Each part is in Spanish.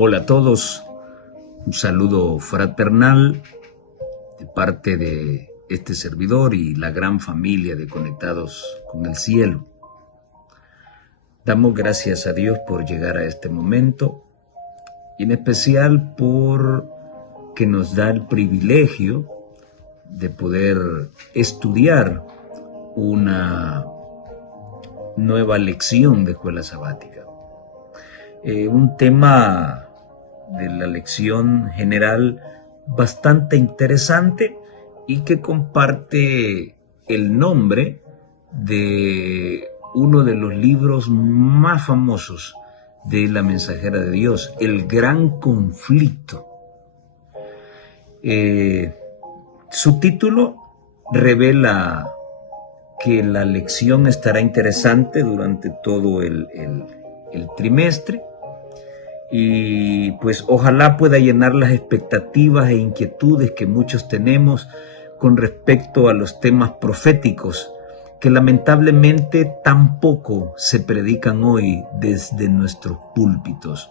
Hola a todos, un saludo fraternal de parte de este servidor y la gran familia de Conectados con el Cielo. Damos gracias a Dios por llegar a este momento y en especial por que nos da el privilegio de poder estudiar una nueva lección de escuela sabática. Un tema de la lección general bastante interesante y que comparte el nombre de uno de los libros más famosos de la Mensajera de Dios, El Gran Conflicto. Su título revela que la lección estará interesante durante todo el trimestre y pues ojalá pueda llenar las expectativas e inquietudes que muchos tenemos con respecto a los temas proféticos que lamentablemente tampoco se predican hoy desde nuestros púlpitos.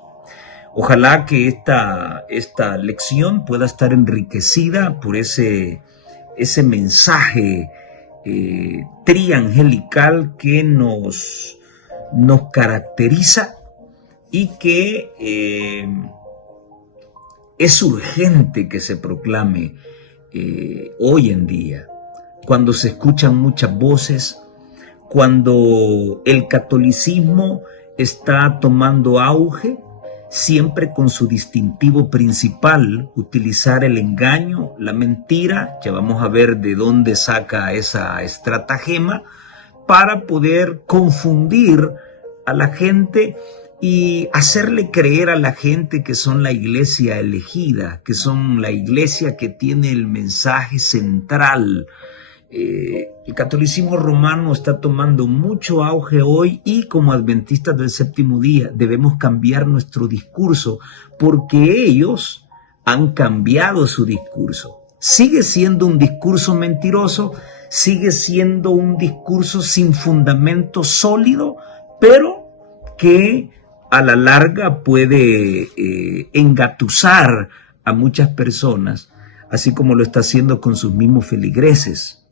Ojalá que esta lección pueda estar enriquecida por ese mensaje triangelical que nos caracteriza y que es urgente que se proclame hoy en día, cuando se escuchan muchas voces, cuando el catolicismo está tomando auge, siempre con su distintivo principal, utilizar el engaño, la mentira. Ya vamos a ver de dónde saca esa estratagema para poder confundir a la gente y hacerle creer a la gente que son la iglesia elegida, que son la iglesia que tiene el mensaje central. El catolicismo romano está tomando mucho auge hoy y como adventistas del séptimo día debemos cambiar nuestro discurso porque ellos han cambiado su discurso. Sigue siendo un discurso mentiroso, sigue siendo un discurso sin fundamento sólido, pero que a la larga puede engatusar a muchas personas, así como lo está haciendo con sus mismos feligreses.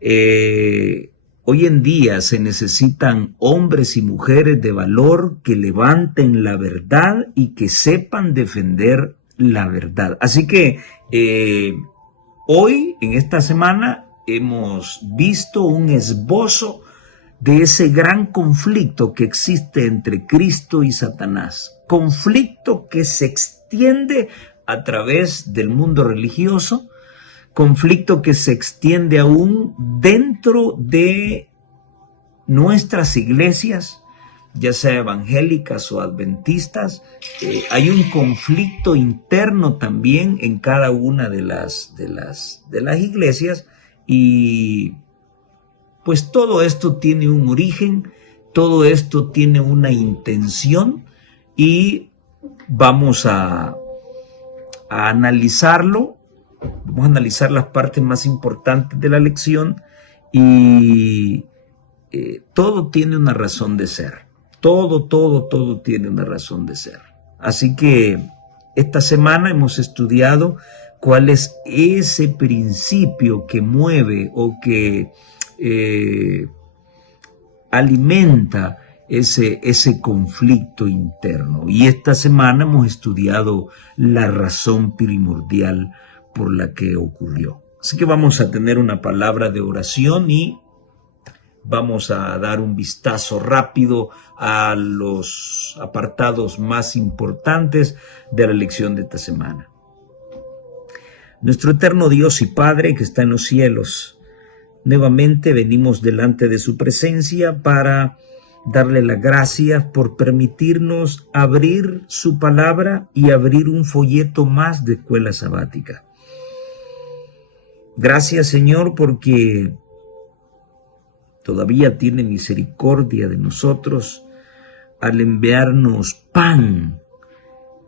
Hoy en día se necesitan hombres y mujeres de valor que levanten la verdad y que sepan defender la verdad. Así que hoy, en esta semana, hemos visto un esbozo de ese gran conflicto que existe entre Cristo y Satanás. Conflicto que se extiende a través del mundo religioso, conflicto que se extiende aún dentro de nuestras iglesias, ya sea evangélicas o adventistas. Hay un conflicto interno también en cada una de las iglesias y pues todo esto tiene un origen, todo esto tiene una intención y vamos a analizarlo. Vamos a analizar las partes más importantes de la lección y todo tiene una razón de ser. Todo tiene una razón de ser. Así que esta semana hemos estudiado cuál es ese principio que mueve o que alimenta ese conflicto interno. Y esta semana hemos estudiado la razón primordial por la que ocurrió. Así que vamos a tener una palabra de oración y vamos a dar un vistazo rápido a los apartados más importantes de la lección de esta semana. Nuestro eterno Dios y Padre que está en los cielos, nuevamente venimos delante de su presencia para darle las gracias por permitirnos abrir su palabra y abrir un folleto más de escuela sabática. Gracias, Señor, porque todavía tiene misericordia de nosotros al enviarnos pan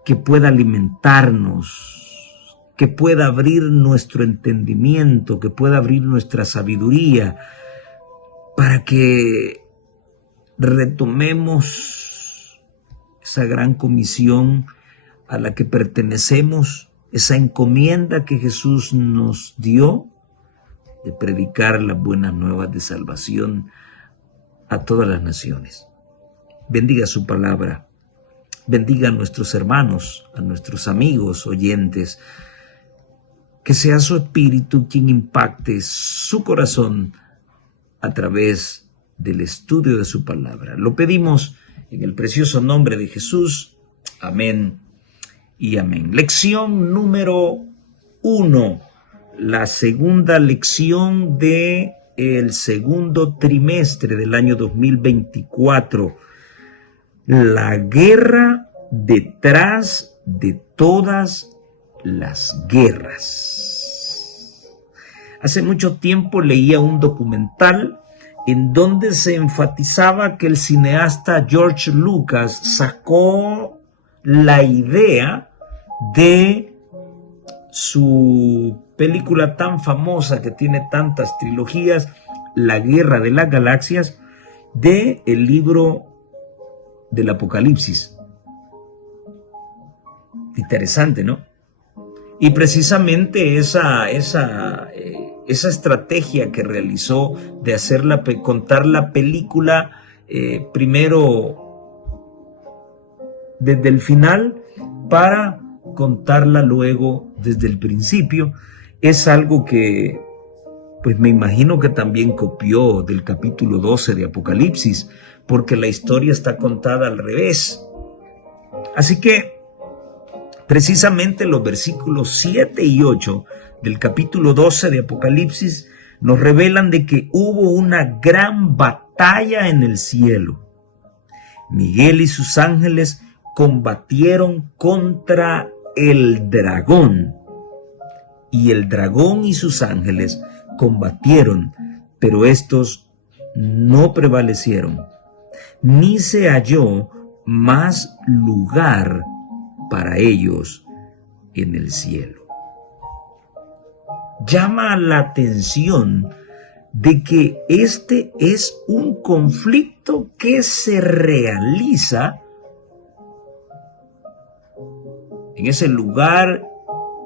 que pueda alimentarnos, que pueda abrir nuestro entendimiento, que pueda abrir nuestra sabiduría, para que retomemos esa gran comisión a la que pertenecemos, esa encomienda que Jesús nos dio de predicar las buenas nuevas de salvación a todas las naciones. Bendiga su palabra, bendiga a nuestros hermanos, a nuestros amigos oyentes, que sea su espíritu quien impacte su corazón a través del estudio de su palabra. Lo pedimos en el precioso nombre de Jesús. Amén y amén. Lección número 1, la segunda lección del segundo trimestre del año 2024. La guerra detrás de todas las guerras. Hace mucho tiempo leía un documental en donde se enfatizaba que el cineasta George Lucas sacó la idea de su película tan famosa que tiene tantas trilogías, La Guerra de las Galaxias, del libro del Apocalipsis. Interesante, ¿no? Y precisamente esa estrategia que realizó de contar la película primero desde el final para contarla luego desde el principio, es algo que pues me imagino que también copió del capítulo 12 de Apocalipsis, porque la historia está contada al revés. Así que precisamente los versículos 7 y 8 del capítulo 12 de Apocalipsis nos revelan de que hubo una gran batalla en el cielo. Miguel y sus ángeles combatieron contra el dragón, y el dragón y sus ángeles combatieron, pero estos no prevalecieron, ni se halló más lugar para ellos en el cielo. Llama la atención de que este es un conflicto que se realiza en ese lugar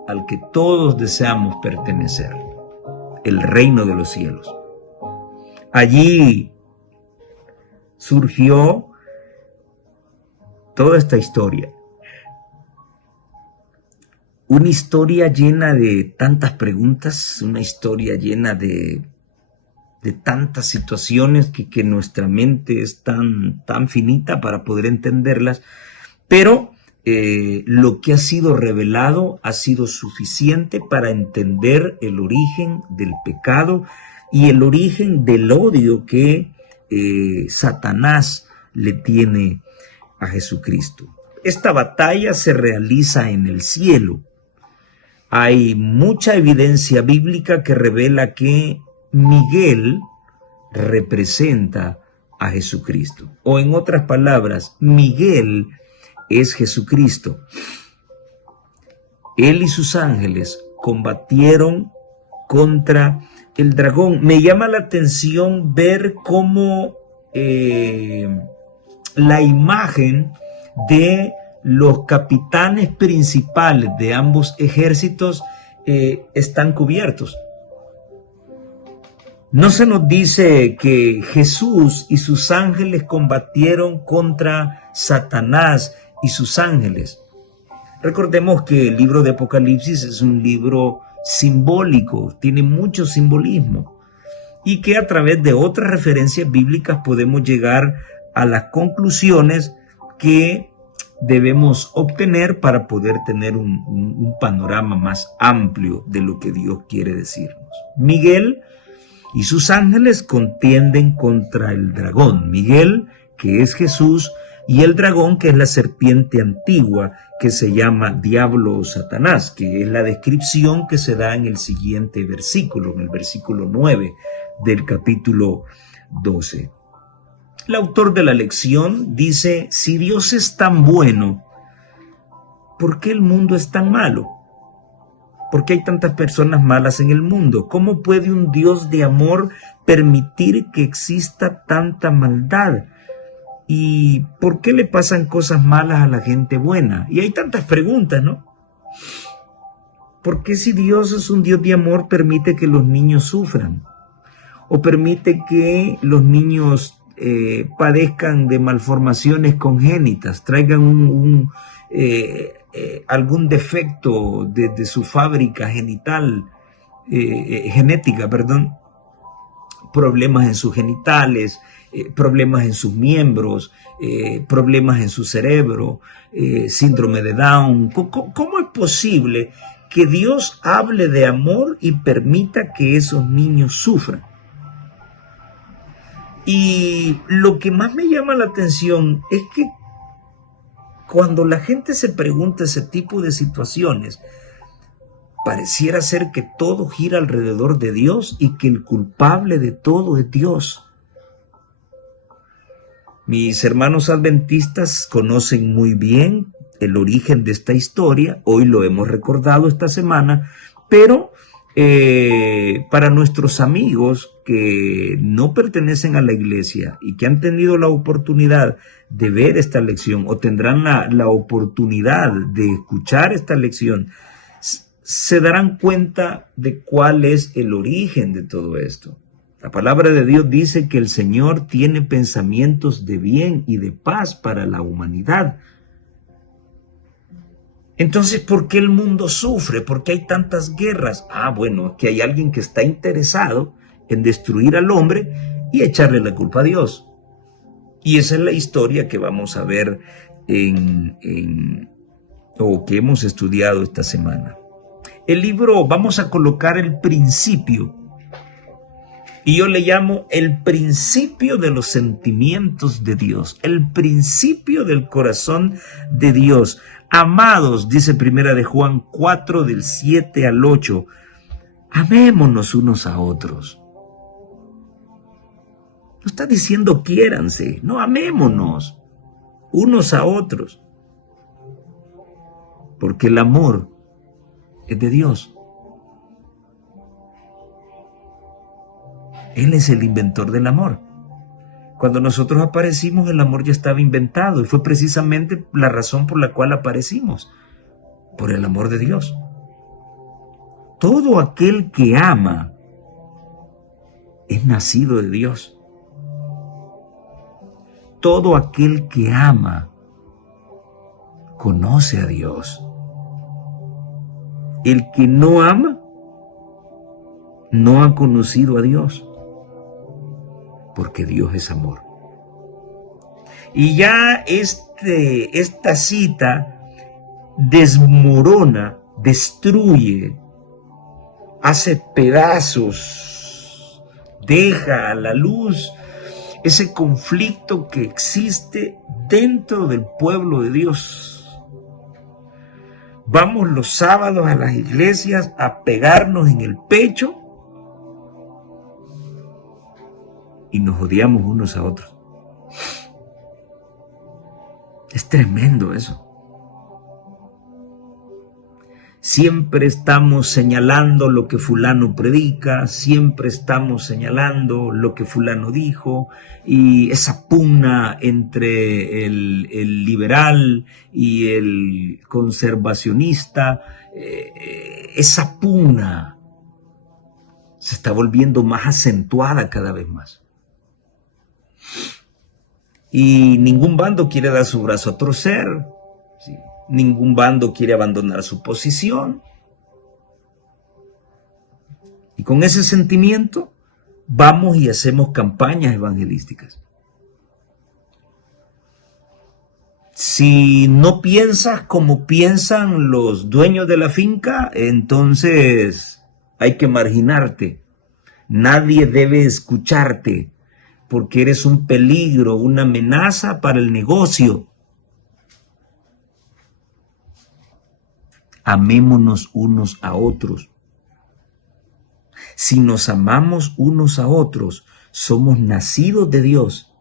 al que todos deseamos pertenecer, el reino de los cielos. Allí surgió toda esta historia. Una historia llena de tantas preguntas, una historia llena de tantas situaciones que nuestra mente es tan finita para poder entenderlas, pero lo que ha sido revelado ha sido suficiente para entender el origen del pecado y el origen del odio que Satanás le tiene a Jesucristo. Esta batalla se realiza en el cielo. Hay mucha evidencia bíblica que revela que Miguel representa a Jesucristo. O en otras palabras, Miguel es Jesucristo. Él y sus ángeles combatieron contra el dragón. Me llama la atención ver cómo la imagen de los capitanes principales de ambos ejércitos están cubiertos. No se nos dice que Jesús y sus ángeles combatieron contra Satanás y sus ángeles. Recordemos que el libro de Apocalipsis es un libro simbólico, tiene mucho simbolismo, y que a través de otras referencias bíblicas podemos llegar a las conclusiones que debemos obtener para poder tener un panorama más amplio de lo que Dios quiere decirnos. Miguel y sus ángeles contienden contra el dragón. Miguel, que es Jesús, y el dragón, que es la serpiente antigua, que se llama Diablo o Satanás, que es la descripción que se da en el siguiente versículo, en el versículo 9 del capítulo 12. El autor de la lección dice: si Dios es tan bueno, ¿por qué el mundo es tan malo? ¿Por qué hay tantas personas malas en el mundo? ¿Cómo puede un Dios de amor permitir que exista tanta maldad? ¿Y por qué le pasan cosas malas a la gente buena? Y hay tantas preguntas, ¿no? ¿Por qué si Dios es un Dios de amor permite que los niños sufran? ¿O permite que los niños padezcan de malformaciones congénitas, traigan algún defecto de su fábrica genital, genética, perdón, problemas en sus genitales, problemas en sus miembros, problemas en su cerebro, síndrome de Down? ¿Cómo es posible que Dios hable de amor y permita que esos niños sufran? Y lo que más me llama la atención es que cuando la gente se pregunta ese tipo de situaciones, pareciera ser que todo gira alrededor de Dios y que el culpable de todo es Dios. Mis hermanos adventistas conocen muy bien el origen de esta historia, hoy lo hemos recordado esta semana, pero para nuestros amigos que no pertenecen a la iglesia y que han tenido la oportunidad de ver esta lección o tendrán la oportunidad de escuchar esta lección, se darán cuenta de cuál es el origen de todo esto. La palabra de Dios dice que el Señor tiene pensamientos de bien y de paz para la humanidad. Entonces, ¿por qué el mundo sufre? ¿Por qué hay tantas guerras? Bueno, que hay alguien que está interesado en destruir al hombre y echarle la culpa a Dios. Y esa es la historia que vamos a ver o que hemos estudiado esta semana. El libro, vamos a colocar el principio, y yo le llamo el principio de los sentimientos de Dios, el principio del corazón de Dios. Amados, dice Primera de Juan 4, del 7 al 8, amémonos unos a otros. No está diciendo quiéranse, no, amémonos unos a otros. Porque el amor es de Dios. Él es el inventor del amor. Cuando nosotros aparecimos, el amor ya estaba inventado y fue precisamente la razón por la cual aparecimos, por el amor de Dios. Todo aquel que ama es nacido de Dios. Todo aquel que ama conoce a Dios. El que no ama no ha conocido a Dios, porque Dios es amor. Y ya esta cita desmorona, destruye, hace pedazos, deja a la luz ese conflicto que existe dentro del pueblo de Dios. Vamos los sábados a las iglesias a pegarnos en el pecho y nos odiamos unos a otros. Es tremendo eso. Siempre estamos señalando lo que fulano predica, siempre estamos señalando lo que fulano dijo, y esa pugna entre el liberal y el conservacionista, esa pugna se está volviendo más acentuada cada vez más. Y ningún bando quiere dar su brazo a torcer, ¿sí? Ningún bando quiere abandonar su posición. Y con ese sentimiento vamos y hacemos campañas evangelísticas. Si no piensas como piensan los dueños de la finca, entonces hay que marginarte. Nadie debe escucharte, porque eres un peligro, una amenaza para el negocio. Amémonos unos a otros. Si nos amamos unos a otros, somos nacidos de Dios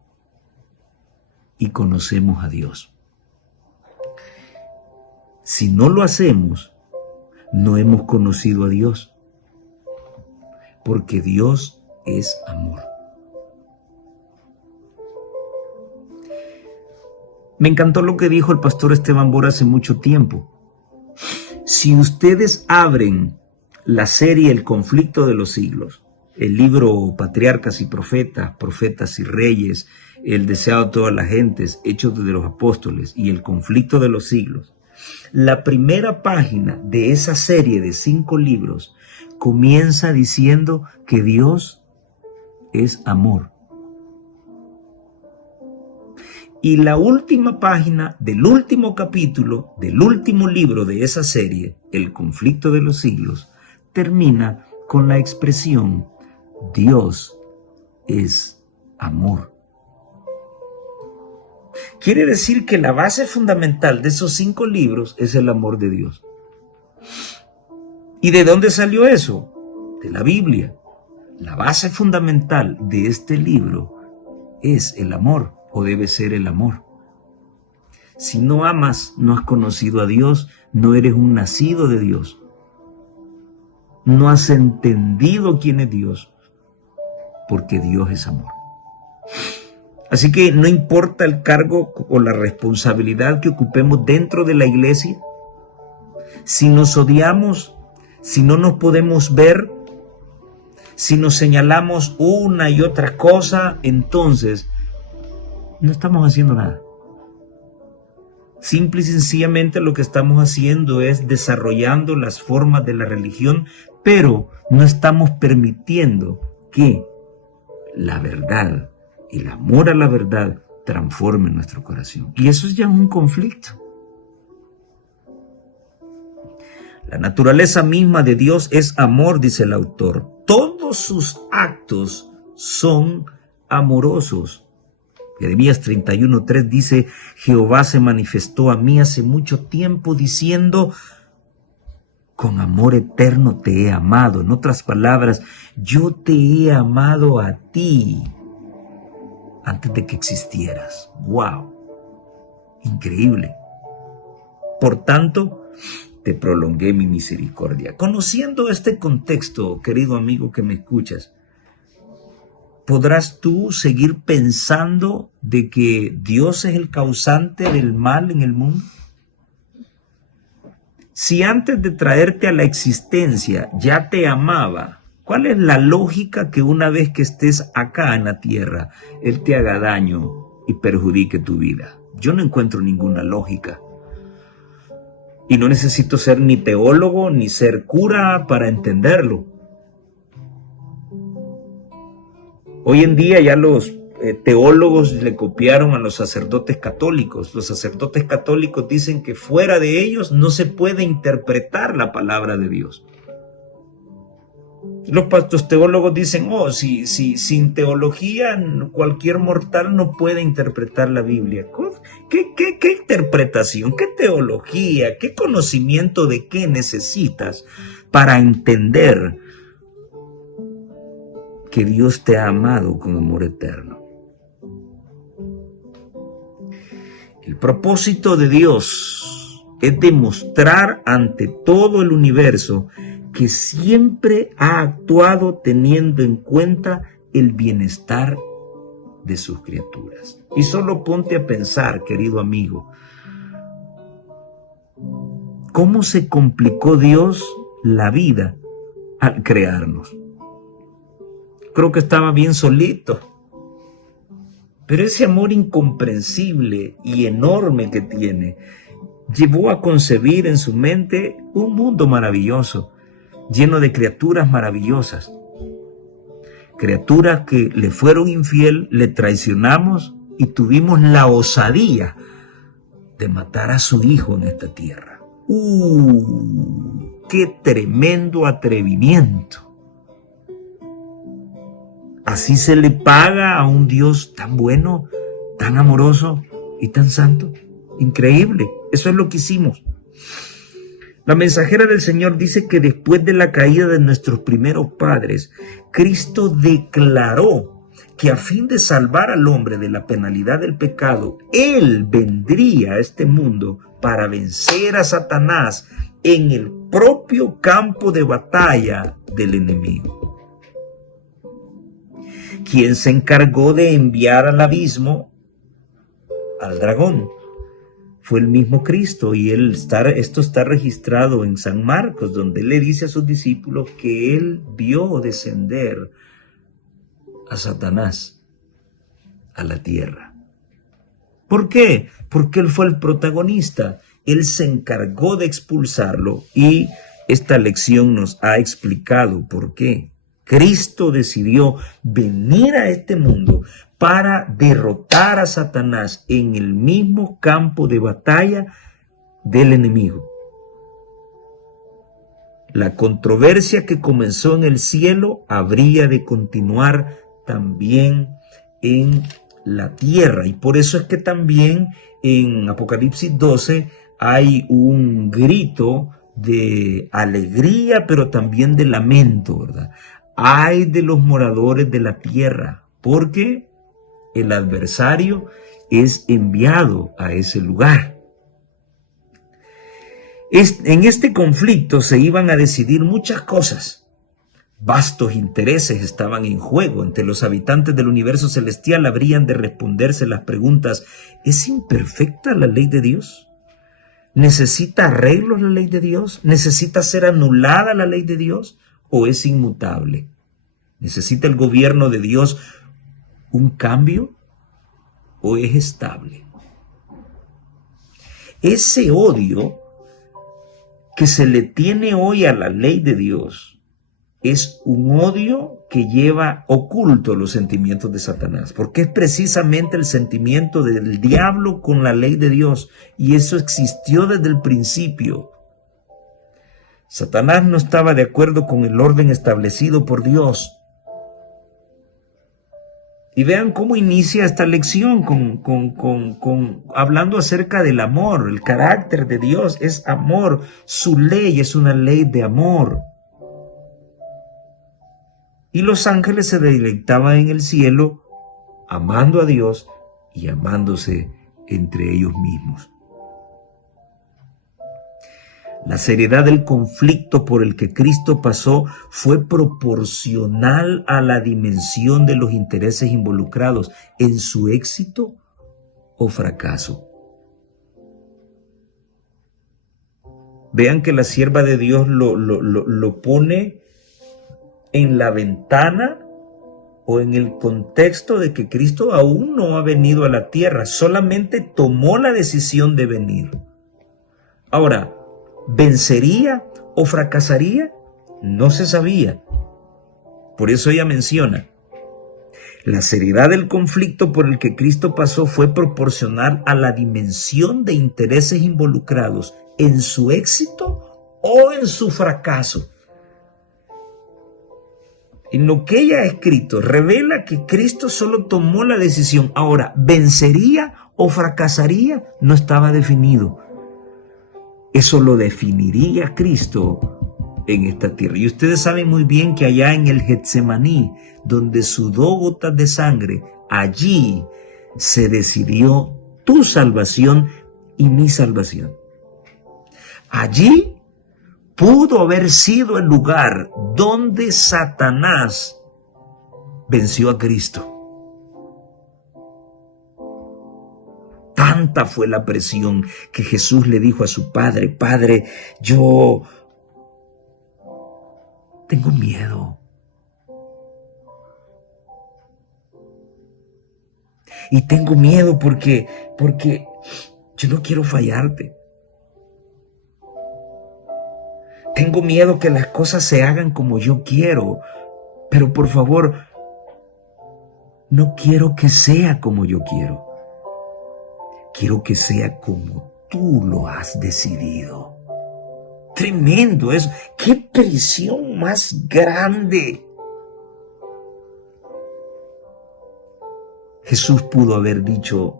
y conocemos a Dios. Si no lo hacemos, no hemos conocido a Dios, porque Dios es amor. Me encantó lo que dijo el pastor Esteban Bora hace mucho tiempo. Si ustedes abren la serie El conflicto de los siglos, el libro Patriarcas y Profetas, Profetas y Reyes, El deseado de todas las gentes, Hechos de los Apóstoles y El conflicto de los siglos, la primera página de esa serie de 5 libros comienza diciendo que Dios es amor. Y la última página del último capítulo, del último libro de esa serie, El conflicto de los siglos, termina con la expresión Dios es amor. Quiere decir que la base fundamental de esos 5 libros es el amor de Dios. ¿Y de dónde salió eso? De la Biblia. La base fundamental de este libro es el amor, o debe ser el amor. Si no amas, no has conocido a Dios, no eres un nacido de Dios. No has entendido quién es Dios, porque Dios es amor. Así que no importa el cargo o la responsabilidad que ocupemos dentro de la iglesia, si nos odiamos, si no nos podemos ver, si nos señalamos una y otra cosa, entonces no estamos haciendo nada. Simple y sencillamente lo que estamos haciendo es desarrollando las formas de la religión, pero no estamos permitiendo que la verdad, el amor a la verdad, transforme nuestro corazón. Y eso es ya un conflicto. La naturaleza misma de Dios es amor, dice el autor. Todos sus actos son amorosos. Jeremías 31:3 dice, Jehová se manifestó a mí hace mucho tiempo diciendo, con amor eterno te he amado. En otras palabras, yo te he amado a ti antes de que existieras. ¡Wow! Increíble. Por tanto, te prolongué mi misericordia. Conociendo este contexto, querido amigo que me escuchas, ¿podrás tú seguir pensando de que Dios es el causante del mal en el mundo? Si antes de traerte a la existencia ya te amaba, ¿cuál es la lógica que una vez que estés acá en la tierra, Él te haga daño y perjudique tu vida? Yo no encuentro ninguna lógica. Y no necesito ser ni teólogo ni ser cura para entenderlo. Hoy en día ya los teólogos le copiaron a los sacerdotes católicos. Los sacerdotes católicos dicen que fuera de ellos no se puede interpretar la palabra de Dios. Los teólogos dicen, si sin teología cualquier mortal no puede interpretar la Biblia. ¿Qué interpretación? ¿Qué teología? ¿Qué conocimiento de qué necesitas para entender que Dios te ha amado con amor eterno? El propósito de Dios es demostrar ante todo el universo que siempre ha actuado teniendo en cuenta el bienestar de sus criaturas. Y solo ponte a pensar, querido amigo, cómo se complicó Dios la vida al crearnos. Creo que estaba bien solito. Pero ese amor incomprensible y enorme que tiene, llevó a concebir en su mente un mundo maravilloso, lleno de criaturas maravillosas. Criaturas que le fueron infiel, le traicionamos y tuvimos la osadía de matar a su hijo en esta tierra. ¡Qué tremendo atrevimiento! ¿Así se le paga a un Dios tan bueno, tan amoroso y tan santo? Increíble, eso es lo que hicimos. La mensajera del Señor dice que después de la caída de nuestros primeros padres, Cristo declaró que a fin de salvar al hombre de la penalidad del pecado, Él vendría a este mundo para vencer a Satanás en el propio campo de batalla del enemigo, quien se encargó de enviar al abismo al dragón, fue el mismo Cristo, y esto está registrado en San Marcos, donde él le dice a sus discípulos que él vio descender a Satanás a la tierra. ¿Por qué? Porque él fue el protagonista. Él se encargó de expulsarlo, y esta lección nos ha explicado por qué. Cristo decidió venir a este mundo para derrotar a Satanás en el mismo campo de batalla del enemigo. La controversia que comenzó en el cielo habría de continuar también en la tierra, y por eso es que también en Apocalipsis 12 hay un grito de alegría, pero también de lamento, ¿verdad? Ay de los moradores de la tierra, porque el adversario es enviado a ese lugar. En este conflicto se iban a decidir muchas cosas. Vastos intereses estaban en juego. Entre los habitantes del universo celestial habrían de responderse las preguntas: ¿es imperfecta la ley de Dios? ¿Necesita arreglos la ley de Dios? ¿Necesita ser anulada la ley de Dios? ¿O es inmutable? ¿Necesita el gobierno de Dios un cambio o es estable? Ese odio que se le tiene hoy a la ley de Dios es un odio que lleva oculto los sentimientos de Satanás, porque es precisamente el sentimiento del diablo con la ley de Dios, y eso existió desde el principio. Satanás no estaba de acuerdo con el orden establecido por Dios. Y vean cómo inicia esta lección hablando acerca del amor. El carácter de Dios es amor. Su ley es una ley de amor. Y los ángeles se deleitaban en el cielo, amando a Dios y amándose entre ellos mismos. La seriedad del conflicto por el que Cristo pasó fue proporcional a la dimensión de los intereses involucrados en su éxito o fracaso. Vean que la sierva de Dios lo pone en la ventana o en el contexto de que Cristo aún no ha venido a la tierra, solamente tomó la decisión de venir. Ahora, ¿vencería o fracasaría? No se sabía. Por eso ella menciona: la seriedad del conflicto por el que Cristo pasó fue proporcional a la dimensión de intereses involucrados en su éxito o en su fracaso. En lo que ella ha escrito revela que Cristo solo tomó la decisión. Ahora, ¿vencería o fracasaría? No estaba definido. Eso lo definiría Cristo en esta tierra. Y ustedes saben muy bien que allá en el Getsemaní, donde sudó gotas de sangre, allí se decidió tu salvación y mi salvación. Allí pudo haber sido el lugar donde Satanás venció a Cristo. Tanta fue la presión que Jesús le dijo a su padre: Padre, yo tengo miedo. Y tengo miedo porque yo no quiero fallarte. Tengo miedo que las cosas se hagan como yo quiero, pero por favor, no quiero que sea como yo quiero. Quiero que sea como tú lo has decidido. Tremendo eso. ¡Qué presión más grande! Jesús pudo haber dicho: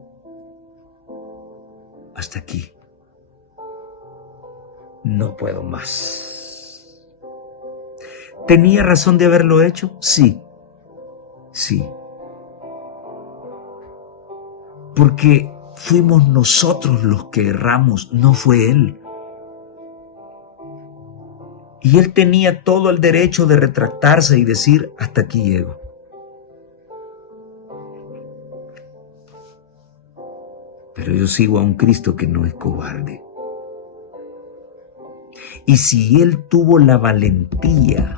hasta aquí. No puedo más. ¿Tenía razón de haberlo hecho? Sí. Sí. Porque fuimos nosotros los que erramos, no fue Él. Y Él tenía todo el derecho de retractarse y decir: hasta aquí llego. Pero yo sigo a un Cristo que no es cobarde. Y si Él tuvo la valentía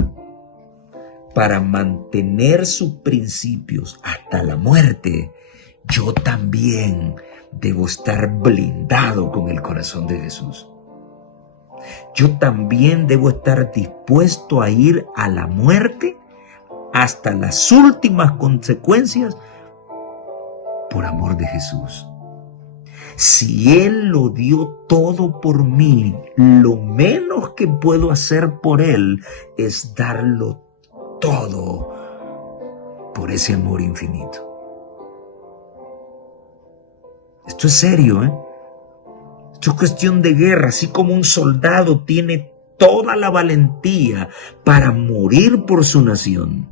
para mantener sus principios hasta la muerte, yo también debo estar blindado con el corazón de Jesús. Yo también debo estar dispuesto a ir a la muerte hasta las últimas consecuencias por amor de Jesús. Si Él lo dio todo por mí, lo menos que puedo hacer por Él es darlo todo por ese amor infinito. Esto es serio, ¿eh? Esto es cuestión de guerra. Así como un soldado tiene toda la valentía para morir por su nación,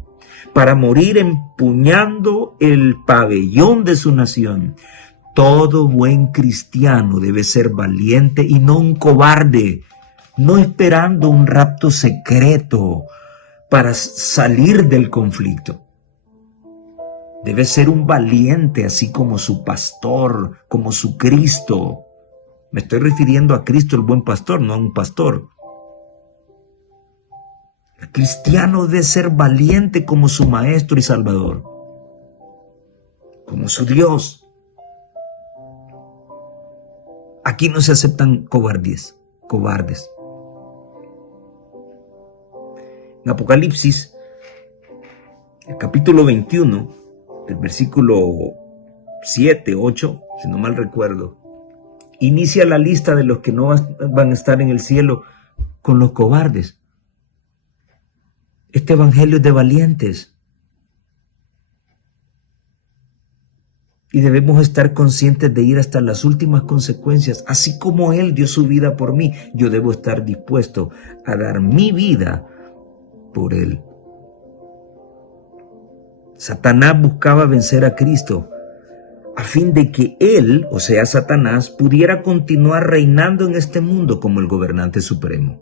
para morir empuñando el pabellón de su nación, todo buen cristiano debe ser valiente y no un cobarde, no esperando un rapto secreto para salir del conflicto. Debe ser un valiente, así como su pastor, como su Cristo. Me estoy refiriendo a Cristo el buen pastor, no a un pastor. El cristiano debe ser valiente como su maestro y salvador, como su Dios. Aquí no se aceptan cobardes. En Apocalipsis, el capítulo 21, el versículo 7, 8, si no mal recuerdo, inicia la lista de los que no van a estar en el cielo con los cobardes. Este evangelio es de valientes. Y debemos estar conscientes de ir hasta las últimas consecuencias. Así como Él dio su vida por mí, yo debo estar dispuesto a dar mi vida por Él. Satanás buscaba vencer a Cristo a fin de que Él, o sea Satanás, pudiera continuar reinando en este mundo como el gobernante supremo.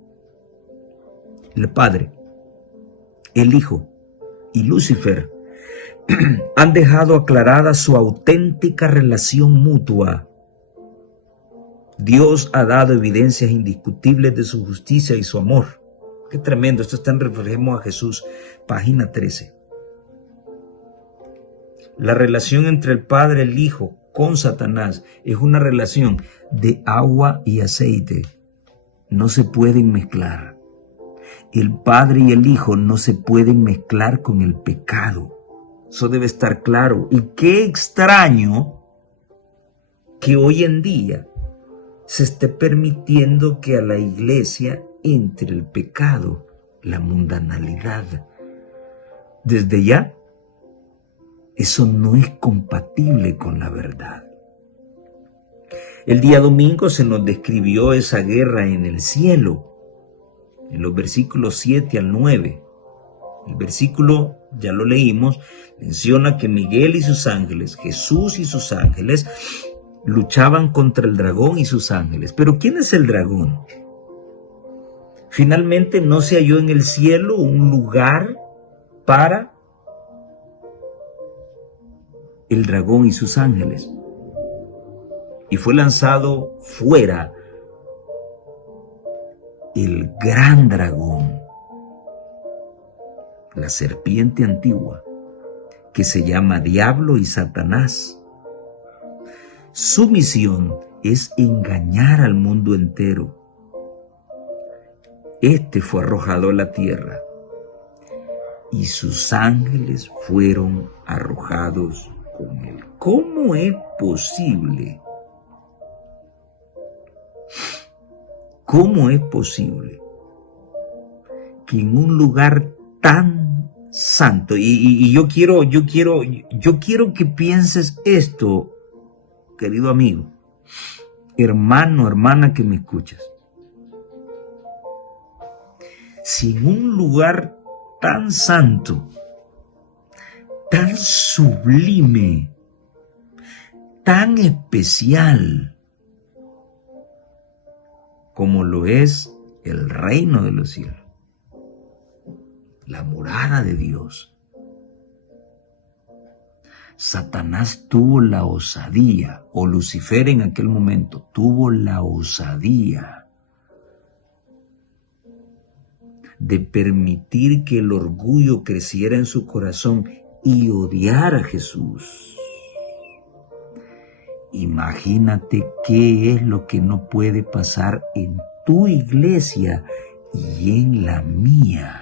El Padre, el Hijo y Lucifer han dejado aclarada su auténtica relación mutua. Dios ha dado evidencias indiscutibles de su justicia y su amor. Qué tremendo, esto está en Reflejemos a Jesús, página 13. La relación entre el Padre y el Hijo con Satanás es una relación de agua y aceite. No se pueden mezclar. El Padre y el Hijo no se pueden mezclar con el pecado. Eso debe estar claro. Y qué extraño que hoy en día se esté permitiendo que a la iglesia entre el pecado, la mundanalidad. Desde ya, eso no es compatible con la verdad. El día domingo se nos describió esa guerra en el cielo, en los versículos 7 al 9. El versículo, ya lo leímos, menciona que Miguel y sus ángeles, Jesús y sus ángeles, luchaban contra el dragón y sus ángeles. Pero ¿quién es el dragón? Finalmente no se halló en el cielo un lugar para el dragón y sus ángeles. Y fue lanzado fuera el gran dragón, la serpiente antigua, que se llama Diablo y Satanás. Su misión es engañar al mundo entero. Este fue arrojado a la tierra y sus ángeles fueron arrojados con él. ¿Cómo es posible? ¿Cómo es posible que en un lugar tan santo, y yo quiero que pienses esto, querido amigo, hermano, hermana que me escuchas, si en un lugar tan santo, tan sublime, tan especial como lo es el reino de los cielos, la morada de Dios, Satanás tuvo la osadía, o Lucifer en aquel momento tuvo la osadía de permitir que el orgullo creciera en su corazón y odiar a Jesús. Imagínate qué es lo que no puede pasar en tu iglesia y en la mía.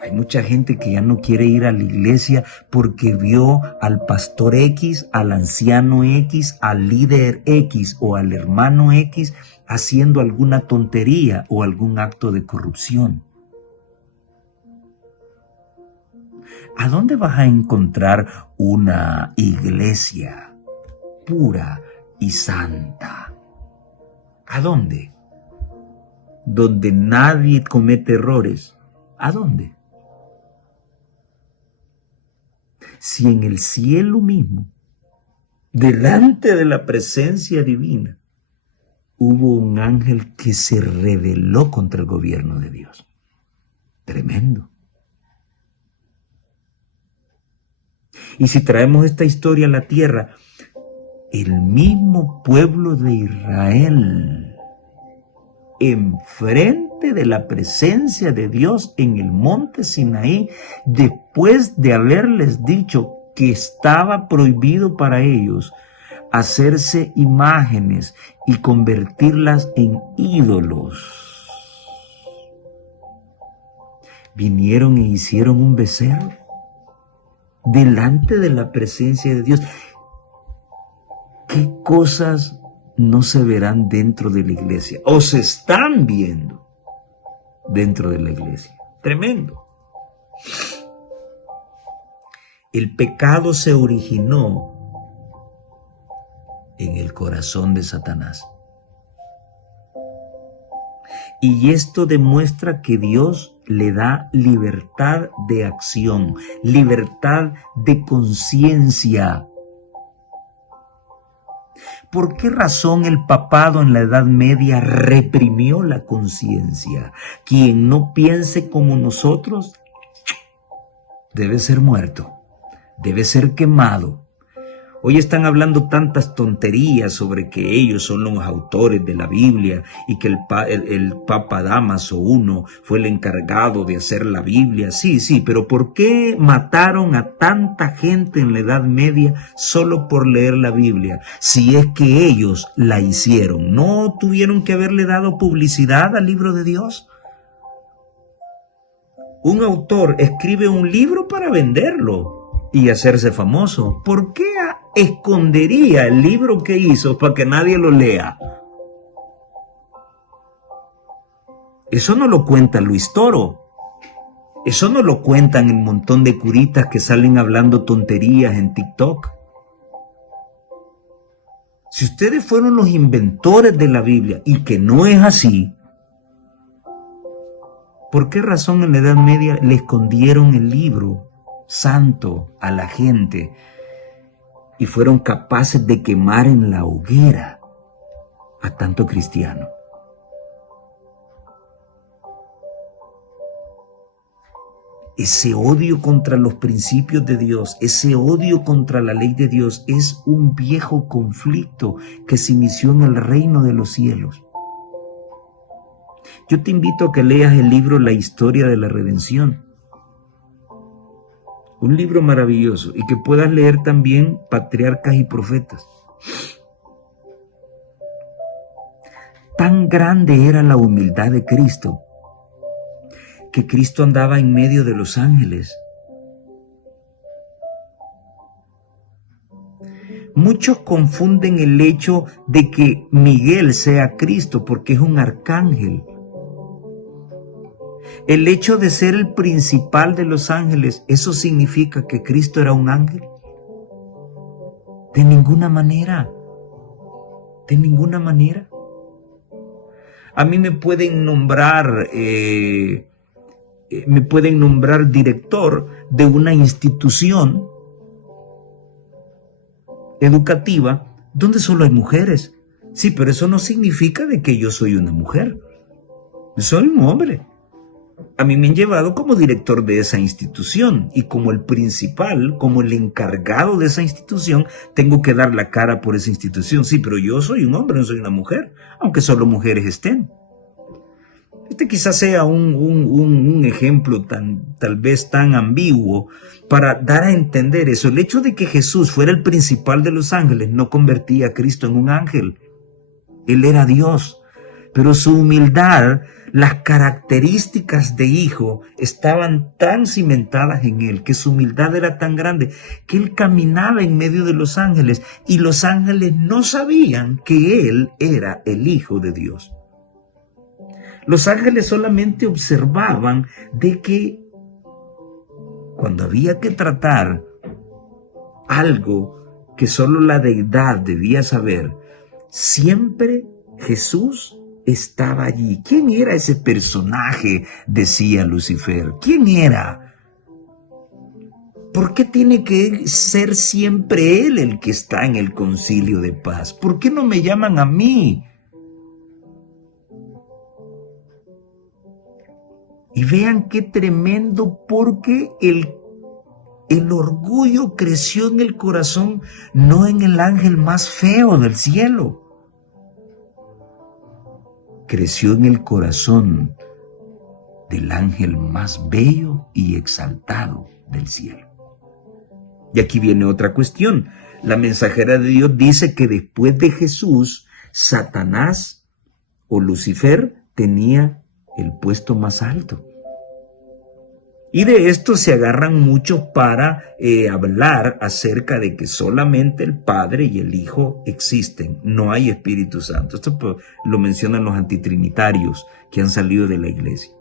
Hay mucha gente que ya no quiere ir a la iglesia porque vio al pastor X, al anciano X, al líder X o al hermano X haciendo alguna tontería o algún acto de corrupción. ¿A dónde vas a encontrar una iglesia pura y santa? ¿A dónde? Donde nadie comete errores. ¿A dónde? Si en el cielo mismo, delante de la presencia divina, hubo un ángel que se rebeló contra el gobierno de Dios. Tremendo. Y si traemos esta historia a la tierra, el mismo pueblo de Israel, enfrente de la presencia de Dios en el monte Sinaí, después de haberles dicho que estaba prohibido para ellos hacerse imágenes y convertirlas en ídolos, vinieron e hicieron un becerro delante de la presencia de Dios. ¿Qué cosas no se verán dentro de la iglesia o se están viendo dentro de la iglesia? Tremendo. El pecado se originó en el corazón de Satanás. Y esto demuestra que Dios le da libertad de acción, libertad de conciencia. ¿Por qué razón el papado en la Edad Media reprimió la conciencia? Quien no piense como nosotros debe ser muerto, debe ser quemado. Hoy están hablando tantas tonterías sobre que ellos son los autores de la Biblia y que el Papa Dámaso I fue el encargado de hacer la Biblia. Sí, pero ¿por qué mataron a tanta gente en la Edad Media solo por leer la Biblia? Si es que ellos la hicieron, ¿no tuvieron que haberle dado publicidad al libro de Dios? Un autor escribe un libro para venderlo y hacerse famoso. ¿Por qué escondería el libro que hizo para que nadie lo lea? Eso no lo cuenta Luis Toro. Eso no lo cuentan un montón de curitas que salen hablando tonterías en TikTok. Si ustedes fueron los inventores de la Biblia y que no es así, ¿por qué razón en la Edad Media le escondieron el libro santo a la gente y fueron capaces de quemar en la hoguera a tanto cristiano? Ese odio contra los principios de Dios, ese odio contra la ley de Dios es un viejo conflicto que se inició en el reino de los cielos. Yo te invito a que leas el libro La Historia de la Redención. Un libro maravilloso, y que puedas leer también Patriarcas y Profetas. Tan grande era la humildad de Cristo, que Cristo andaba en medio de los ángeles. Muchos confunden el hecho de que Miguel sea Cristo porque es un arcángel. El hecho de ser el principal de los ángeles, ¿eso significa que Cristo era un ángel? De ninguna manera. De ninguna manera. A mí me pueden nombrar director de una institución educativa donde solo hay mujeres. Sí, pero eso no significa de que yo soy una mujer. Soy un hombre. a mí me han llevado como director de esa institución y como el principal, como el encargado de esa institución, tengo que dar la cara por esa institución. Sí, pero yo soy un hombre, no soy una mujer, aunque solo mujeres estén. Este quizás sea un ejemplo tal vez tan ambiguo para dar a entender eso. El hecho de que Jesús fuera el principal de los ángeles no convertía a Cristo en un ángel. Él era Dios, pero su humildad, las características de hijo estaban tan cimentadas en él, que su humildad era tan grande, que él caminaba en medio de los ángeles y los ángeles no sabían que él era el Hijo de Dios. Los ángeles solamente observaban de que cuando había que tratar algo que solo la deidad debía saber, siempre Jesús estaba allí. ¿Quién era ese personaje?, decía Lucifer. ¿Quién era? ¿Por qué tiene que ser siempre él el que está en el concilio de paz? ¿Por qué no me llaman a mí? Y vean qué tremendo, porque el orgullo creció en el corazón, no en el ángel más feo del cielo. Creció en el corazón del ángel más bello y exaltado del cielo. Y aquí viene otra cuestión. La mensajera de Dios dice que después de Jesús, Satanás o Lucifer tenía el puesto más alto. Y de esto se agarran muchos para hablar acerca de que solamente el Padre y el Hijo existen, no hay Espíritu Santo. Esto lo mencionan los antitrinitarios que han salido de la iglesia.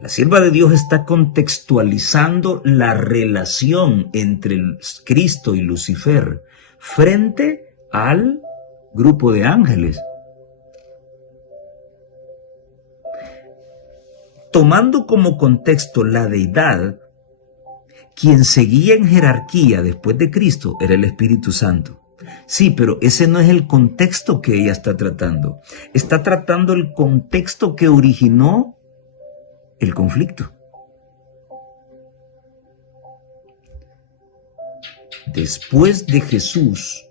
La sierva de Dios está contextualizando la relación entre Cristo y Lucifer frente al grupo de ángeles. Tomando como contexto la deidad, quien seguía en jerarquía después de Cristo era el Espíritu Santo. Sí, pero ese no es el contexto que ella está tratando. Está tratando el contexto que originó el conflicto. Después de Jesús,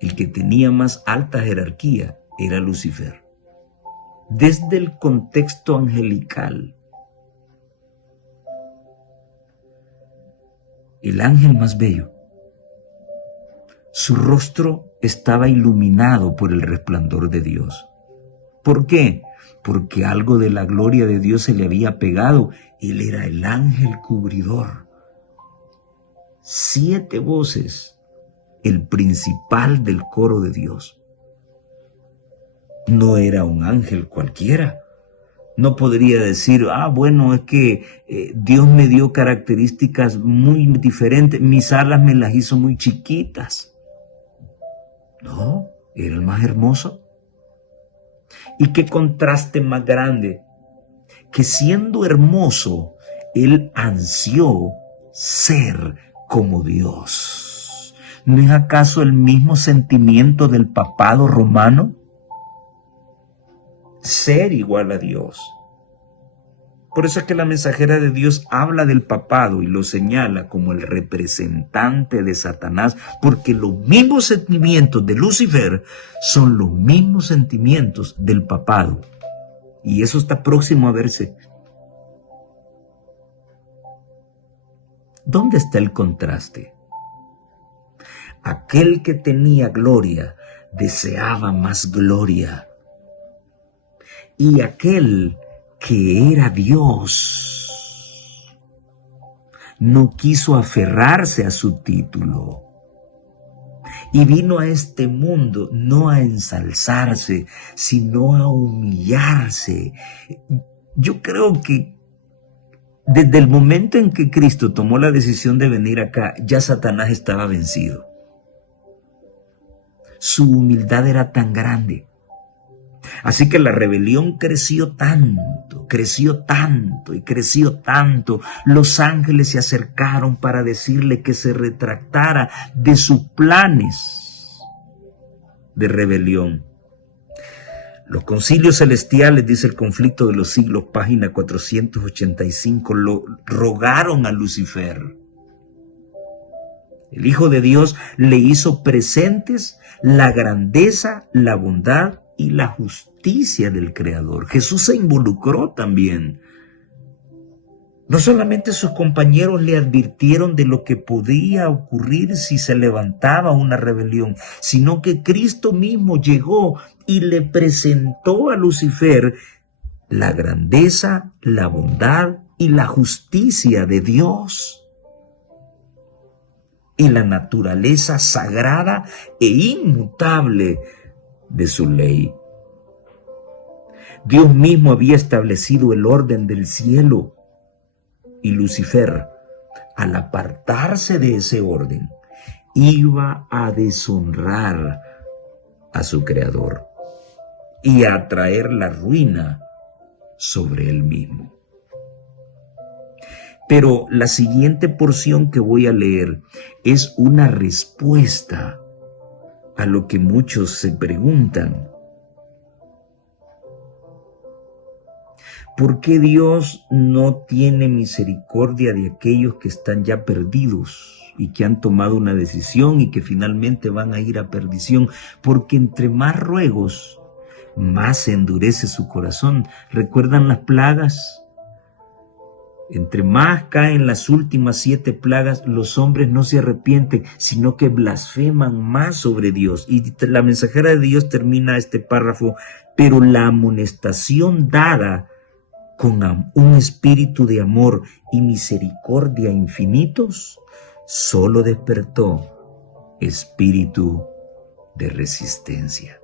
el que tenía más alta jerarquía era Lucifer. Desde el contexto angelical, el ángel más bello, su rostro estaba iluminado por el resplandor de Dios. ¿Por qué? Porque algo de la gloria de Dios se le había pegado. Él era el ángel cubridor. 7 voces, el principal del coro de Dios. No era un ángel cualquiera. No podría decir, bueno, es que Dios me dio características muy diferentes, mis alas me las hizo muy chiquitas. No, era el más hermoso. Y qué contraste más grande, que siendo hermoso, él ansió ser como Dios. ¿No es acaso el mismo sentimiento del papado romano? Ser igual a Dios. Por eso es que la mensajera de Dios habla del papado y lo señala como el representante de Satanás, porque los mismos sentimientos de Lucifer son los mismos sentimientos del papado. Y eso está próximo a verse. ¿Dónde está el contraste? Aquel que tenía gloria deseaba más gloria. Y aquel que era Dios no quiso aferrarse a su título y vino a este mundo no a ensalzarse, sino a humillarse. Yo creo que desde el momento en que Cristo tomó la decisión de venir acá, ya Satanás estaba vencido. Su humildad era tan grande. Así que la rebelión creció tanto, y creció tanto. Los ángeles se acercaron para decirle que se retractara de sus planes de rebelión. Los concilios celestiales, dice el Conflicto de los Siglos, página 485, lo rogaron a Lucifer. El Hijo de Dios le hizo presentes la grandeza, la bondad y la justicia del Creador. Jesús se involucró también. No solamente sus compañeros le advirtieron de lo que podía ocurrir si se levantaba una rebelión, sino que Cristo mismo llegó y le presentó a Lucifer la grandeza, la bondad y la justicia de Dios y la naturaleza sagrada e inmutable de su ley. Dios mismo había establecido el orden del cielo y Lucifer, al apartarse de ese orden, iba a deshonrar a su Creador y a traer la ruina sobre él mismo. Pero la siguiente porción que voy a leer es una respuesta a lo que muchos se preguntan. ¿Por qué Dios no tiene misericordia de aquellos que están ya perdidos y que han tomado una decisión y que finalmente van a ir a perdición? Porque entre más ruegos, más se endurece su corazón. ¿Recuerdan las plagas? Entre más caen las últimas 7 plagas, los hombres no se arrepienten, sino que blasfeman más sobre Dios. Y la mensajera de Dios termina este párrafo: pero la amonestación dada con un espíritu de amor y misericordia infinitos, solo despertó espíritu de resistencia.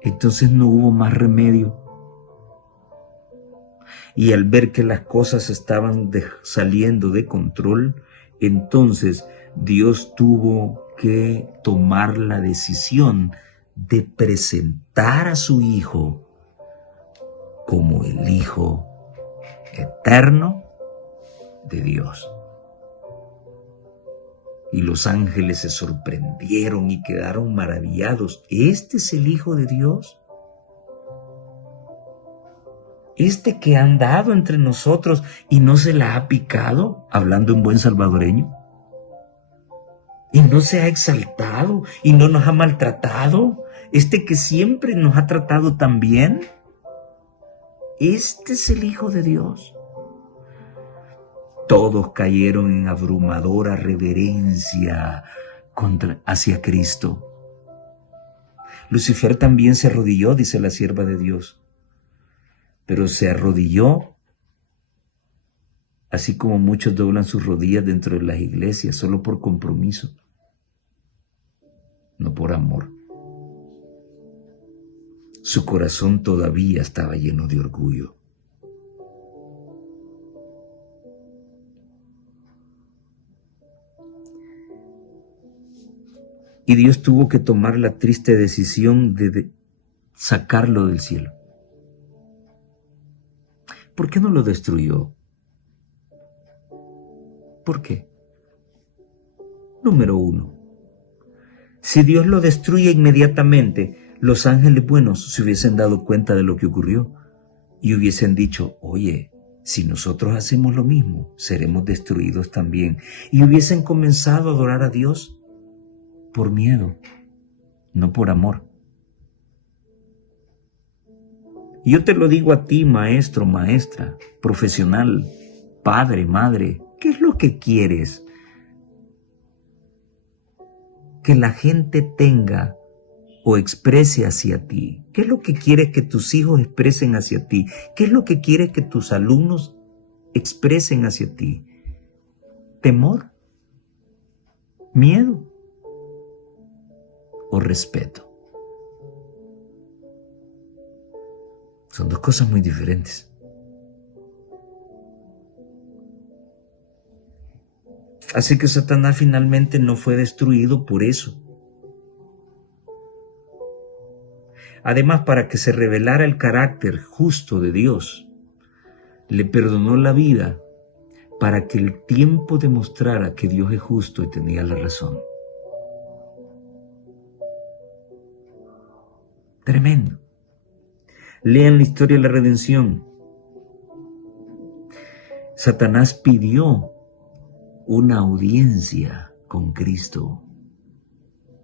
Entonces no hubo más remedio. Y al ver que las cosas estaban saliendo de control, entonces Dios tuvo que tomar la decisión de presentar a su Hijo como el Hijo eterno de Dios. Y los ángeles se sorprendieron y quedaron maravillados. ¿Este es el Hijo de Dios? ¿Este que ha andado entre nosotros y no se la ha picado, hablando en buen salvadoreño? ¿Y no se ha exaltado y no nos ha maltratado? ¿Este que siempre nos ha tratado tan bien? ¿Este es el Hijo de Dios? Todos cayeron en abrumadora reverencia hacia Cristo. Lucifer también se arrodilló, dice la sierva de Dios, pero se arrodilló así como muchos doblan sus rodillas dentro de las iglesias, solo por compromiso, no por amor. Su corazón todavía estaba lleno de orgullo. Y Dios tuvo que tomar la triste decisión de sacarlo del cielo. ¿Por qué no lo destruyó? ¿Por qué? Número 1. Si Dios lo destruye inmediatamente, los ángeles buenos se hubiesen dado cuenta de lo que ocurrió y hubiesen dicho: oye, si nosotros hacemos lo mismo, seremos destruidos también. Y hubiesen comenzado a adorar a Dios por miedo, no por amor. Y yo te lo digo a ti, maestro, maestra, profesional, padre, madre, ¿qué es lo que quieres que la gente tenga o exprese hacia ti? ¿Qué es lo que quieres que tus hijos expresen hacia ti? ¿Qué es lo que quieres que tus alumnos expresen hacia ti? ¿Temor? ¿Miedo? ¿O respeto? Son dos cosas muy diferentes. Así que Satanás finalmente no fue destruido por eso. Además, para que se revelara el carácter justo de Dios, le perdonó la vida para que el tiempo demostrara que Dios es justo y tenía la razón. Tremendo. Lean la historia de la redención. Satanás pidió una audiencia con Cristo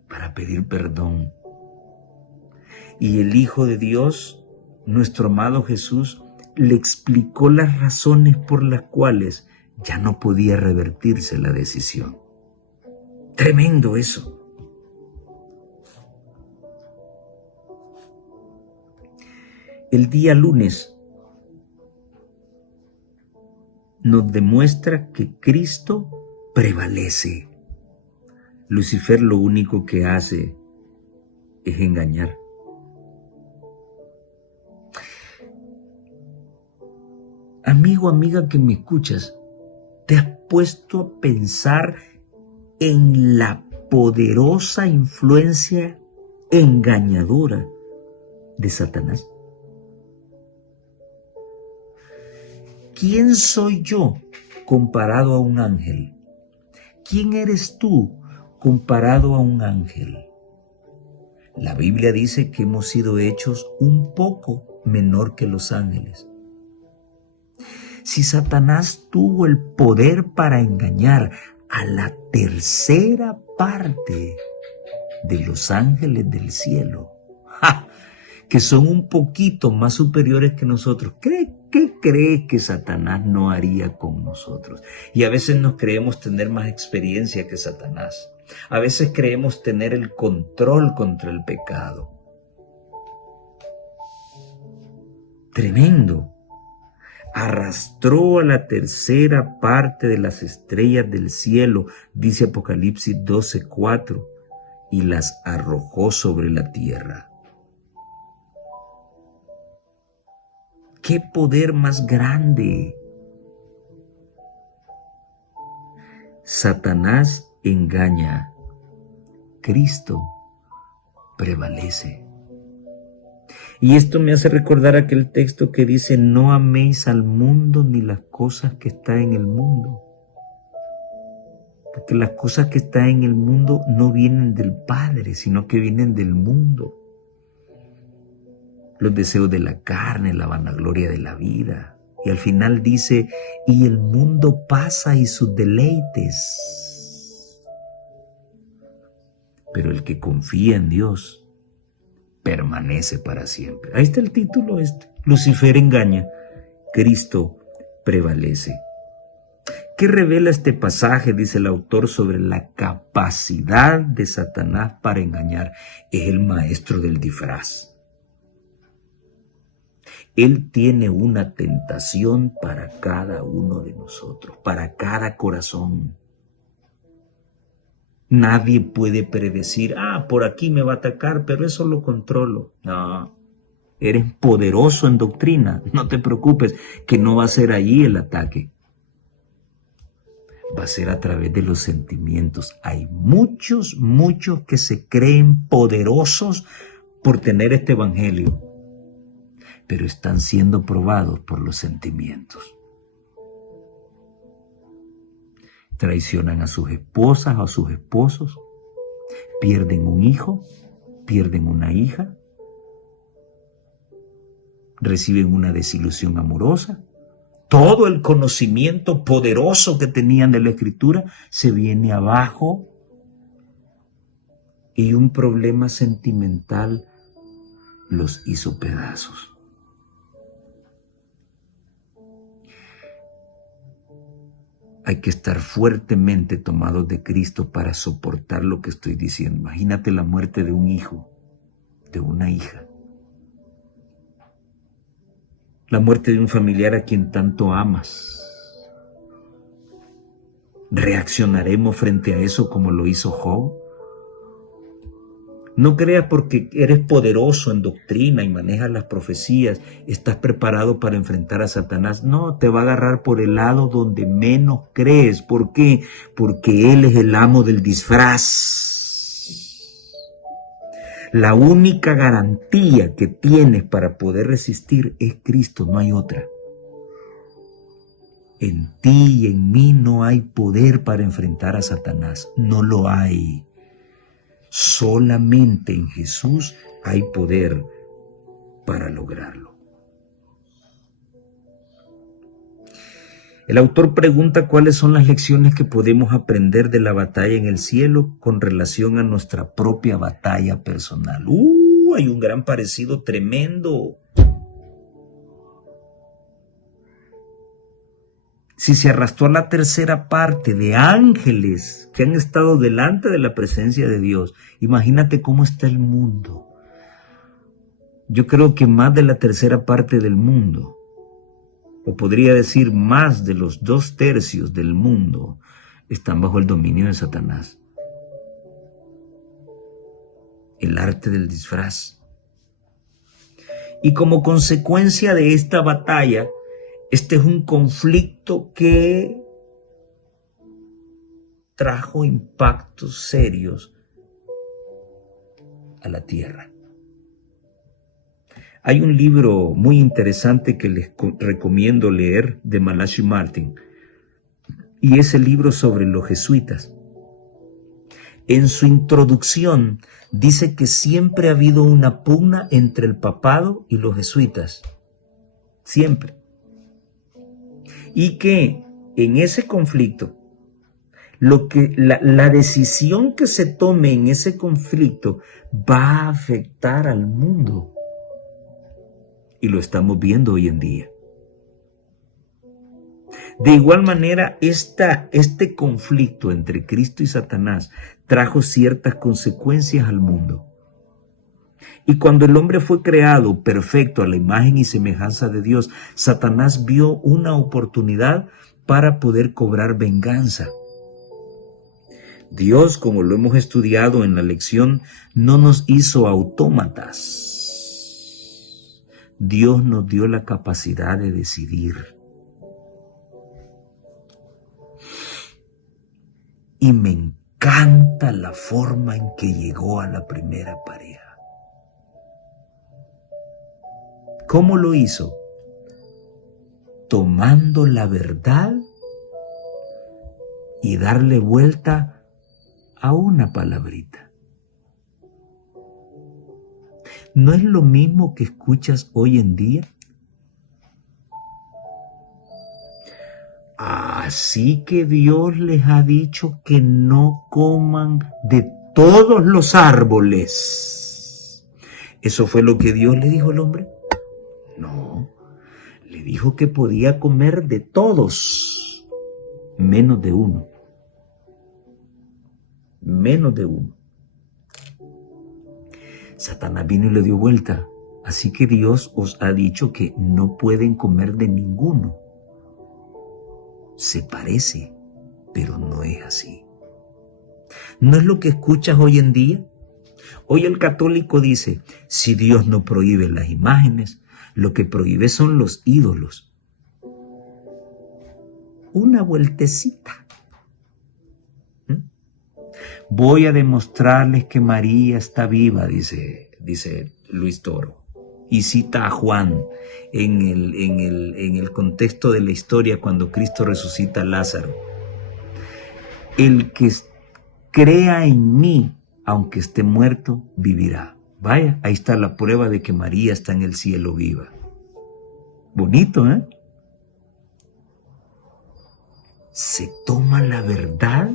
para pedir perdón. Y el Hijo de Dios, nuestro amado Jesús, le explicó las razones por las cuales ya no podía revertirse la decisión. Tremendo eso. El día lunes nos demuestra que Cristo prevalece. Lucifer lo único que hace es engañar. Amigo, amiga que me escuchas, ¿te has puesto a pensar en la poderosa influencia engañadora de Satanás? ¿Quién soy yo comparado a un ángel? ¿Quién eres tú comparado a un ángel? La Biblia dice que hemos sido hechos un poco menor que los ángeles. Si Satanás tuvo el poder para engañar a la tercera parte de los ángeles del cielo, ¡ja!, que son un poquito más superiores que nosotros, ¿qué crees que Satanás no haría con nosotros? Y a veces nos creemos tener más experiencia que Satanás. A veces creemos tener el control contra el pecado. Tremendo. Arrastró a la tercera parte de las estrellas del cielo, dice Apocalipsis 12:4, y las arrojó sobre la tierra. ¡Qué poder más grande! Satanás engaña, Cristo prevalece. Y esto me hace recordar aquel texto que dice: no améis al mundo ni las cosas que están en el mundo. Porque las cosas que están en el mundo no vienen del Padre, sino que vienen del mundo. Los deseos de la carne, la vanagloria de la vida. Y al final dice: y el mundo pasa y sus deleites. Pero el que confía en Dios permanece para siempre. Ahí está el título Lucifer engaña, Cristo prevalece. ¿Qué revela este pasaje? Dice el autor, sobre la capacidad de Satanás para engañar. Es el maestro del disfraz. Él tiene una tentación para cada uno de nosotros, para cada corazón. Nadie puede predecir: por aquí me va a atacar, pero eso lo controlo. No, eres poderoso en doctrina, no te preocupes, que no va a ser allí el ataque. Va a ser a través de los sentimientos. Hay muchos que se creen poderosos por tener este evangelio, pero están siendo probados por los sentimientos. Traicionan a sus esposas o a sus esposos, pierden un hijo, pierden una hija, reciben una desilusión amorosa. Todo el conocimiento poderoso que tenían de la Escritura se viene abajo, y un problema sentimental los hizo pedazos. Hay que estar fuertemente tomados de Cristo para soportar lo que estoy diciendo. Imagínate la muerte de un hijo, de una hija. La muerte de un familiar a quien tanto amas. ¿Reaccionaremos frente a eso como lo hizo Job? No creas porque eres poderoso en doctrina y manejas las profecías, estás preparado para enfrentar a Satanás. No, te va a agarrar por el lado donde menos crees. ¿Por qué? Porque él es el amo del disfraz. La única garantía que tienes para poder resistir es Cristo, no hay otra. En ti y en mí no hay poder para enfrentar a Satanás, no lo hay. Solamente en Jesús hay poder para lograrlo. El autor pregunta cuáles son las lecciones que podemos aprender de la batalla en el cielo con relación a nuestra propia batalla personal. Hay un gran parecido tremendo. Si se arrastró a la tercera parte de ángeles que han estado delante de la presencia de Dios, imagínate cómo está el mundo. Yo creo que más de la tercera parte del mundo, o podría decir más de los 2/3 del mundo, están bajo el dominio de Satanás. El arte del disfraz. Y como consecuencia de esta batalla, este es un conflicto que trajo impactos serios a la tierra. Hay un libro muy interesante que les recomiendo leer de Malachi Martin, y es el libro sobre los jesuitas. En su introducción dice que siempre ha habido una pugna entre el papado y los jesuitas. Siempre. Y que en ese conflicto, la decisión que se tome en ese conflicto va a afectar al mundo. Y lo estamos viendo hoy en día. De igual manera, este conflicto entre Cristo y Satanás trajo ciertas consecuencias al mundo. Y cuando el hombre fue creado perfecto a la imagen y semejanza de Dios, Satanás vio una oportunidad para poder cobrar venganza. Dios, como lo hemos estudiado en la lección, no nos hizo autómatas. Dios nos dio la capacidad de decidir. Y me encanta la forma en que llegó a la primera pareja. ¿Cómo lo hizo? Tomando la verdad y darle vuelta a una palabrita. ¿No es lo mismo que escuchas hoy en día? Así que Dios les ha dicho que no coman de todos los árboles. ¿Eso fue lo que Dios le dijo al hombre? No, le dijo que podía comer de todos, menos de uno. Menos de uno. Satanás vino y le dio vuelta. Así que Dios os ha dicho que no pueden comer de ninguno. Se parece, pero no es así. ¿No es lo que escuchas hoy en día? Hoy el católico dice, si Dios no prohíbe las imágenes, lo que prohíbe son los ídolos. Una vueltecita. Voy a demostrarles que María está viva, dice Luis Toro. Y cita a Juan en el contexto de la historia cuando Cristo resucita a Lázaro. El que crea en mí, aunque esté muerto, vivirá. Vaya, ahí está la prueba de que María está en el cielo viva. Bonito, ¿eh? Se toma la verdad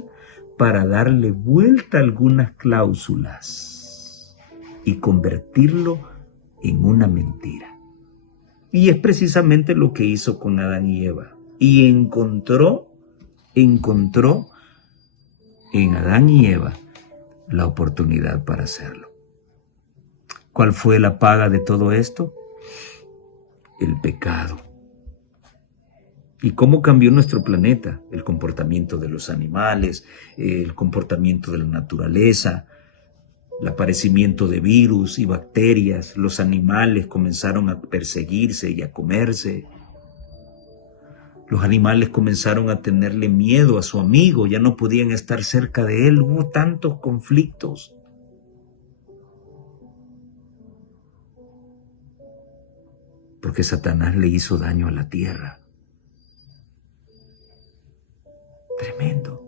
para darle vuelta a algunas cláusulas y convertirlo en una mentira. Y es precisamente lo que hizo con Adán y Eva. Y encontró en Adán y Eva la oportunidad para hacerlo. ¿Cuál fue la paga de todo esto? El pecado. ¿Y cómo cambió nuestro planeta? El comportamiento de los animales, el comportamiento de la naturaleza, el aparecimiento de virus y bacterias. Los animales comenzaron a perseguirse y a comerse. Los animales comenzaron a tenerle miedo a su amigo, ya no podían estar cerca de él. Hubo tantos conflictos. Porque Satanás le hizo daño a la tierra. Tremendo.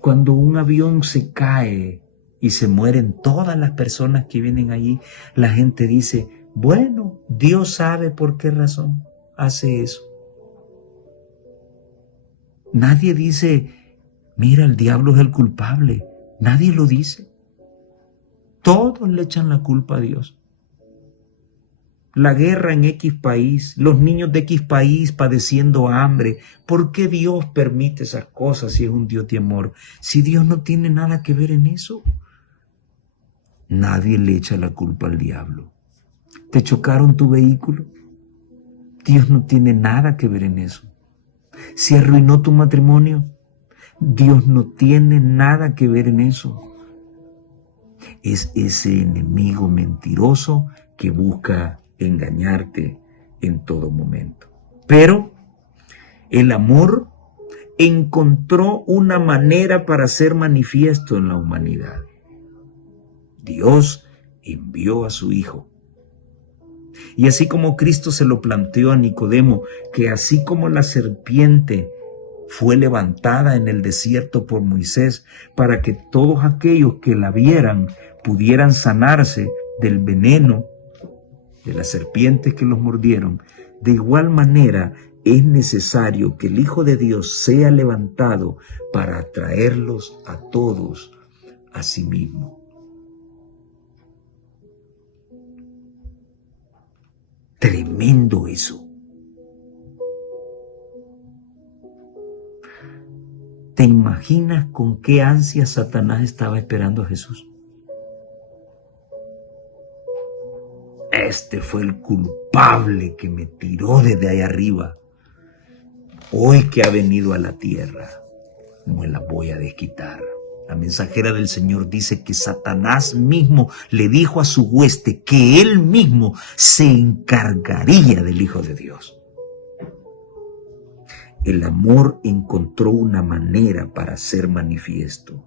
Cuando un avión se cae y se mueren todas las personas que vienen allí, la gente dice, bueno, Dios sabe por qué razón hace eso. Nadie dice, mira, el diablo es el culpable. Nadie lo dice. Todos le echan la culpa a Dios. La guerra en X país, los niños de X país padeciendo hambre. ¿Por qué Dios permite esas cosas si es un Dios de amor? Si Dios no tiene nada que ver en eso. Nadie le echa la culpa al diablo. ¿Te chocaron tu vehículo? Dios no tiene nada que ver en eso. ¿Se arruinó tu matrimonio? Dios no tiene nada que ver en eso. Es ese enemigo mentiroso que busca engañarte en todo momento. Pero el amor encontró una manera para ser manifiesto en la humanidad. Dios envió a su Hijo. Y así como Cristo se lo planteó a Nicodemo, que así como la serpiente fue levantada en el desierto por Moisés para que todos aquellos que la vieran pudieran sanarse del veneno de las serpientes que los mordieron, de igual manera es necesario que el Hijo de Dios sea levantado para atraerlos a todos a sí mismo. Tremendo eso. ¿Te imaginas con qué ansia Satanás estaba esperando a Jesús? Este fue el culpable que me tiró desde ahí arriba. Hoy que ha venido a la tierra, me la voy a desquitar. La mensajera del Señor dice que Satanás mismo le dijo a su hueste que él mismo se encargaría del Hijo de Dios. El amor encontró una manera para ser manifiesto.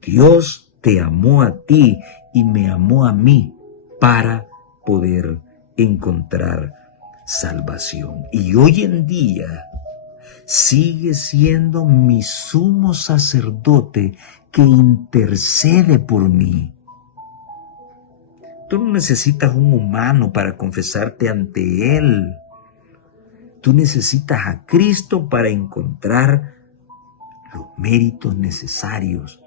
Dios te amó a ti y me amó a mí para poder encontrar salvación. Y hoy en día sigue siendo mi sumo sacerdote que intercede por mí. Tú no necesitas un humano para confesarte ante Él. Tú necesitas a Cristo para encontrar los méritos necesarios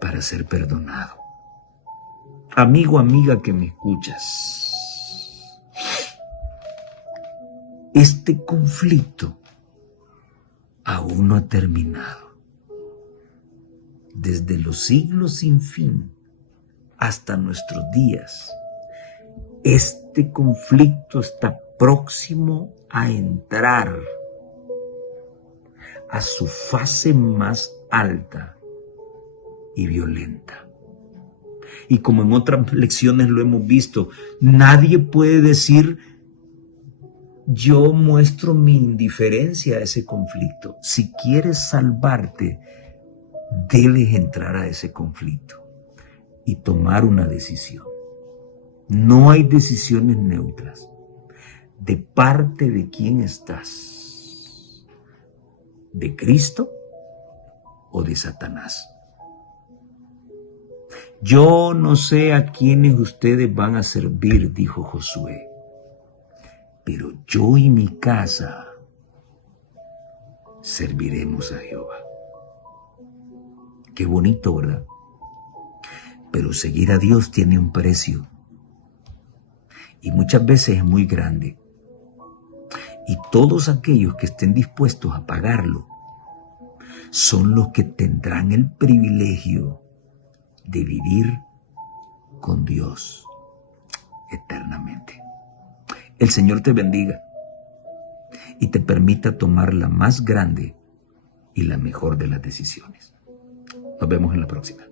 para ser perdonado. Amigo, amiga que me escuchas, este conflicto aún no ha terminado. Desde los siglos sin fin hasta nuestros días, este conflicto está próximo a entrar a su fase más alta y violenta. Y como en otras lecciones lo hemos visto, nadie puede decir, yo muestro mi indiferencia a ese conflicto. Si quieres salvarte, debes entrar a ese conflicto y tomar una decisión. No hay decisiones neutras. ¿De parte de quién estás? ¿De Cristo o de Satanás? Yo no sé a quiénes ustedes van a servir, dijo Josué, pero yo y mi casa serviremos a Jehová. Qué bonito, ¿verdad? Pero seguir a Dios tiene un precio y muchas veces es muy grande. Y todos aquellos que estén dispuestos a pagarlo son los que tendrán el privilegio de vivir con Dios eternamente. El Señor te bendiga y te permita tomar la más grande y la mejor de las decisiones. Nos vemos en la próxima.